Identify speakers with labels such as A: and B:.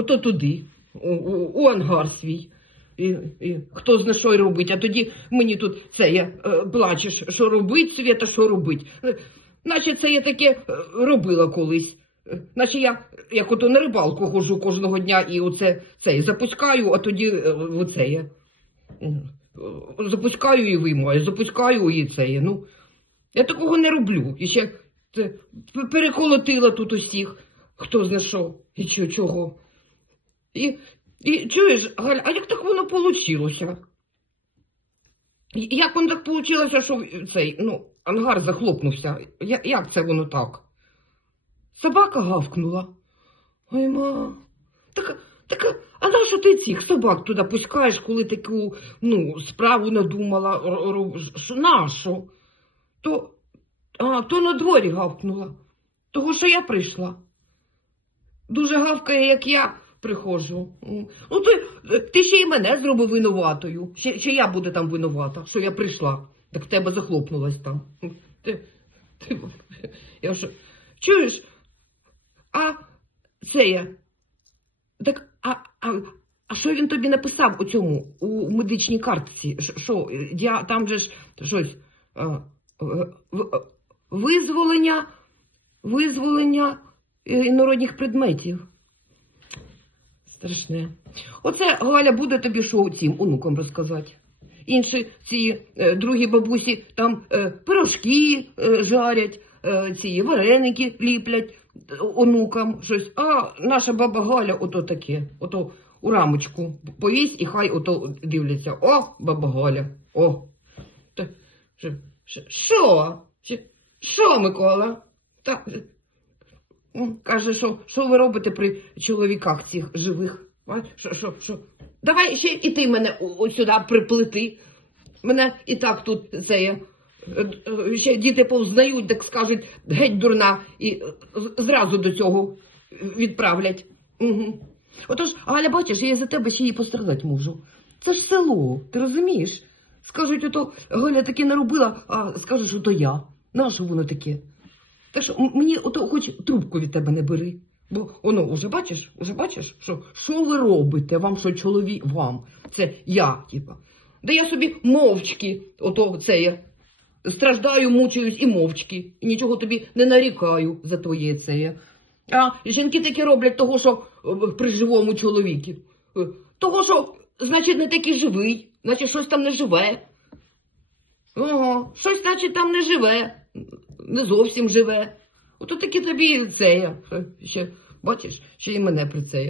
A: ото туди, у, у, ангар свій. І, і хто зна що й робить, а тоді мені тут це я е, плачеш, що робить, Свята, що робить. Е, Наче це я таке е, робила колись. Наче я як ото на рибалку ходжу кожного дня і оце це запускаю, а тоді оце я. Запускаю і виймаю, запускаю і це є. Ну, я такого не роблю. І ще переколотила тут усіх, хто зна що і чого. І, і чуєш, Галя, а як так воно вийшло? Як воно так вийшло, що цей, ну, ангар захлопнувся? Я, як це воно так? Собака гавкнула. Ой, ма. Так, так, а нащо ти цих собак туди пускаєш, коли таку ну, справу надумала? нащо? То, а, то на дворі гавкнула. Того, що я прийшла. Дуже гавкає, як я приходжу. Ну, ти, ти ще й мене зробив винуватою. Ще, ще я буду там винувата, що я прийшла. Так в тебе захлопнулась там. Ти, ти, я що, чуєш? А це я. Так, а, а, а що він тобі написав у цьому, у медичній картці? Що, я, там же ж щось. а, Визволення, визволення е, інородніх предметів. Страшне. Оце Галя буде тобі що цим онукам розказати. Інші ці е, другі бабусі там е, пирожки е, жарять, е, ці вареники ліплять е, онукам щось. А наша баба Галя ото таке, ото у рамочку повість і хай ото дивляться. О, баба Галя, о. Що- Що, Микола? Та, каже, що, що ви робите при чоловіках цих живих? А? Що, що, що? Давай ще і ти мене сюди приплети. Мене і так тут це е, е, Ще діти повзнають, так скажуть, геть дурна, і е, зразу до цього відправлять. Угу. Отож, Галя, бачиш, я за тебе ще й пострадати можу. Це ж село, ти розумієш? Скажуть, ото Галя таке наробила, а скажеш, що то я. Нащо воно таке? Так що мені ото хоч трубку від тебе не бери. Бо воно, уже бачиш, уже бачиш, що, що ви робите? Вам що чоловік, вам. Це я, типа. Да я собі мовчки, ото це я. Страждаю, мучаюсь і мовчки. І нічого тобі не нарікаю за твоє це. я. А жінки таке роблять того, що е, при живому чоловікі. Е, Того, що, значить, не такий живий, значить, щось там не живе. Ого, щось, значить, там не живе, не зовсім живе. Ото таки тобі це. Ще, бачиш, ще і мене при це.